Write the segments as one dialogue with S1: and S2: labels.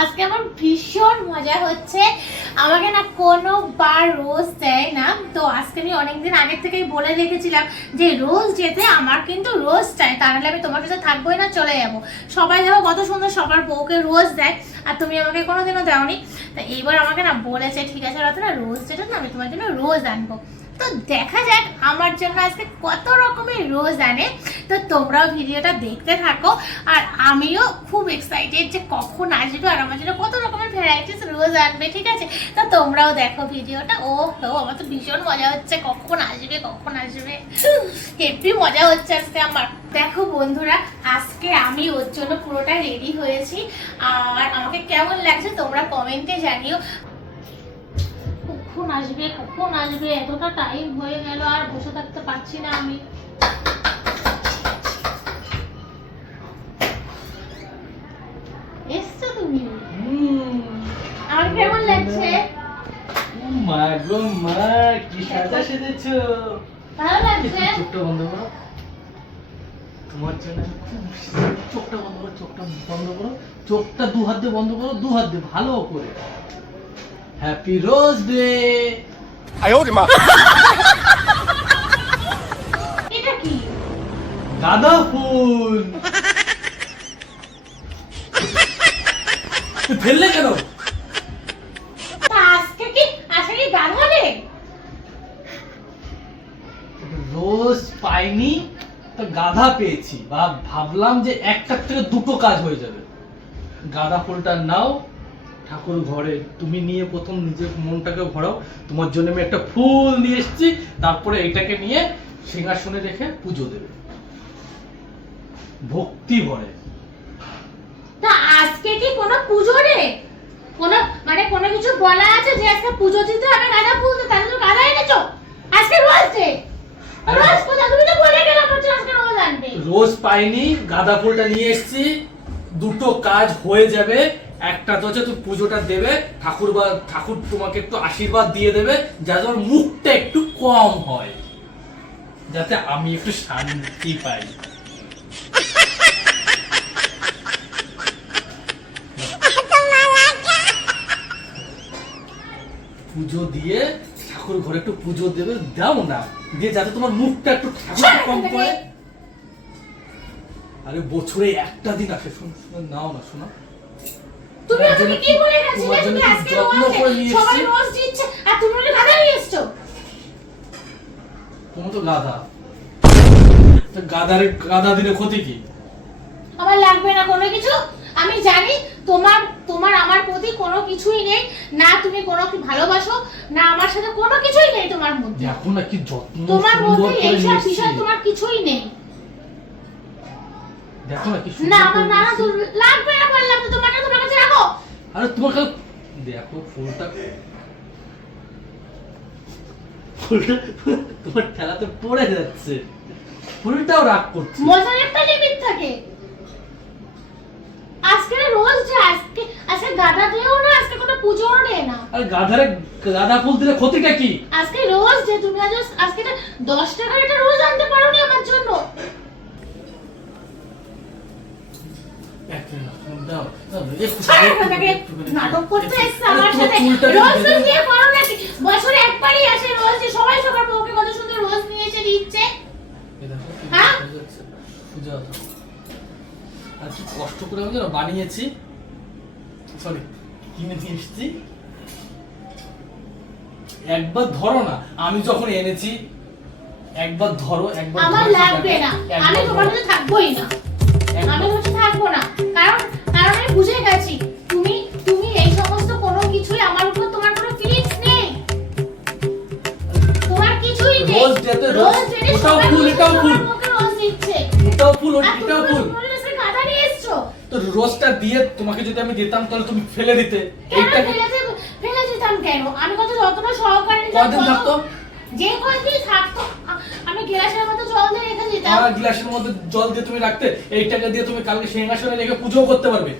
S1: আজকে আমার ভীষণ মজা হচ্ছে। আমাকে না কোনো বার রোজ দেয় না। তো আজকে আমি অনেকদিন আগের থেকেই বলে রেখেছিলাম যে রোজ যেতে আমার কিন্তু রোজ চাই। তাহলে আমি তোমার কাছে থাকবোই না, চলে যাব। সবাই দেখো কত সুন্দর সবার বউকে রোজ দেয়, আর তুমি আমাকে কোনোদিনও দাওনি। তা এইবার আমাকে না বলেছে, ঠিক আছে রতনা, রোজ যেটা না আমি তোমার জন্য রোজ আনব। তো দেখা যাক আমার জন্য আজকে কত রকমের রোজ আনে। তো তোমরাও ভিডিওটা দেখতে থাকো। আর আমিও খুব এক্সাইটেড যে কখন আসবে আর আমার জন্য কত রকমের ভ্যারাইটিস রোজ আনবে, ঠিক আছে? তো তোমরাও দেখো ভিডিওটা। ও হো আমার তো ভীষণ মজা হচ্ছে। কখন আসবে কখন আসবে? হেভি মজা হচ্ছে আজকে আমার। দেখো বন্ধুরা, আজকে আমি ওর জন্য পুরোটা রেডি হয়েছি। আর আমাকে কেমন লাগছে তোমরা কমেন্টে জানিও। কখন আসবে কখন আসবে? এতটা টাইম হয়ে গেল আর বসে থাকতে পারছি না আমি। এসছো তুমি? আমার কেমন লাগছে?
S2: মা গো মা কি সাজা সেজেছো।
S1: ভালো লাগছে?
S2: চোখটা বন্ধ তোমার জন্য চোখটা বন্ধ করো চোখটা বন্ধ করো। চোখটা দু হাত দিয়ে বন্ধ করো দু হাত দিয়ে ভালো করে। হ্যাপি রোজ ডে
S1: এটা কি?
S2: গাঁদা ফুল! তুই ফেললে কেন?
S1: তা
S2: রোজ পাইনি তো গাধা পেয়েছি। বা ভাবলাম যে একটার থেকে দুটো কাজ হয়ে যাবে। গাঁদা ফুলটা নাও ঠাকুর ঘরে। তুমি নিয়ে প্রথম নিজের মনটাকে ভরাও। তোমার জন্য আমি একটা ফুল নিয়ে এসেছি। তারপরে এটাকে নিয়ে সিংহাসনে রেখে পুজো দেবে। ভক্তি ভরে।
S1: তা আজকে কি কোনো পুজো রে? কোনো মানে কোনো কিছু বলা আছে যে আজকে পুজো দিতে হবে? গাঁদা ফুল তো তাহলে তো গাঁদা এনেছো। আজকে রোজ ডে রোজ কোথা? তুমি তো বলে গেলে বলছো আজকে রোজ আনবে।
S2: রোজ পাইনি গাঁদা ফুলটা নিয়ে এসেছি। দুটো কাজ হয়ে যাবে। একটা তো হচ্ছে তুমি পুজোটা দেবে ঠাকুর বা ঠাকুর তোমাকে একটু আশীর্বাদ দিয়ে দেবে যাতে আমার মুখটা একটু কম হয়। যাতে আমি একটু শান্তি পাই। পুজো দিয়ে ঠাকুর ঘরে একটু পুজো দেবে দাও না। দিয়ে যাতে তোমার মুখটা একটু ঠাকুর কম করে। আরে বছরে একটা দিন আসে শোনো শোনো নাও না শোনো।
S1: তুমি
S2: তোমার
S1: কি বলে গেছিলে? তুমি আজকে রোজ সবাই রোজ দিচ্ছে আর তুমি বলে গাঁদা নিয়ে এসছো।
S2: তোমার তো গাধা। তো গাধার গাধা দিনে ক্ষতি কি?
S1: আমার লাগবে না কোনো কিছু। আমি জানি তোমার তোমার আমার প্রতি কোনো কিছুই নেই। না তুমি কোনো কি ভালোবাসো না আমার সাথে কোনো কিছুই নেই তোমার মধ্যে।
S2: দেখো না কি যত্ন
S1: তোমার মধ্যে এইসব বিষয় তোমার কিছুই নেই।
S2: দেখো না কি
S1: না আমার না লাগবে না বললাম তো তোমার তোমার কাছে রাখো
S2: আরে তোমার কাছে দেখো ফুলটা ফুলটা তোমার ঠেলাতে পড়ে যাচ্ছে। ফুলটাও রাগ করছে।
S1: মজার একটা লিমিট থাকে। আজকে রোজ যে আজকে আজকে গাদা দিয়েও না আজকে কোনো পুজোও নেই না।
S2: আরে গাধারে গাধা ফুল দিলে ক্ষতিটা কি?
S1: আজকে রোজ যে তুমি আজ আজকে এটা দশ টাকার একটা রোজ আনতে পারো নি আমার জন্য
S2: এক মিনিট, দাও, দাও, একটু-
S1: ছাড় এখান থেকে।
S2: একটুখানি- কষ্ট করে আমি যেন বানিয়েছি সরি কিনে নিয়ে একবার ধরো না আমি যখন এনেছি একবার ধরো একবার
S1: আমার লাগবে না। আমি তোমার সাথে থাকবোই না। আমি হচ্ছে থাকব না। কারণ কারণ আমি বুঝে গেছি তুমি তুমি এই সমস্ত কোনো কিছুই আমার উপর তোমার কোনো ফিলিংস নেই। তোমার কিছুই নেই।
S2: রোজ ডেতে রোজ- ওটাও ফুল, এটাও ফুল।
S1: রোজ দিচ্ছে।
S2: এটাও ফুল এটাও ফুল।
S1: গাধা নিয়ে এসছো।
S2: তো রোজটা দিয়ে তোমাকে যদি আমি দিতাম তাহলে তুমি ফেলে দিতে। এইটা
S1: ফেলে যে- ফেলে যেতাম কেন? আমি কত যত্ন সহকারে
S2: কদিন
S1: কত-
S2: থাকতো?
S1: যে কদিন থাকতো আমি গ্লাসের
S2: আমার গ্লাসের মধ্যে জল দিয়ে তুমি রাখতে এই টাকা দিয়ে তুমি কালকে সিংহাসনে রেখে পুজো করতে পারবে।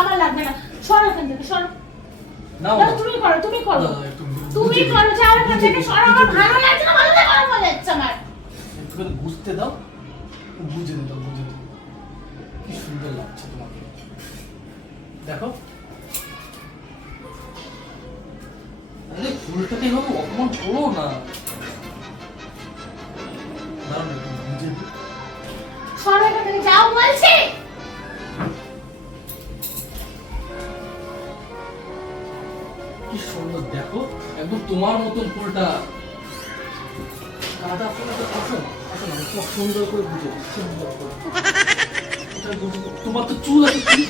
S1: আমার লাগবে না। সরো এখান থেকে সরো।
S2: নাও।
S1: তুমি করো তুমি করো। তুমি করো যাও এখান থেকে সরো। আমার ভালো লাগছে না ভালো লাগছে না ভালো আমার।
S2: একটুখানি বুঝতে দাও। বুঝে দাও বুঝে কি সুন্দর লাগছে তোমাকে। দেখো। আরে ফুলটাকে এভাবে অপমান করো না? সুন্দর তোমার মতন ফুলটা। গাঁদা ফুলটা আসো আসো না খুব সুন্দর করে বুঝে সুন্দর করে। তোমার তো চুল আছে কি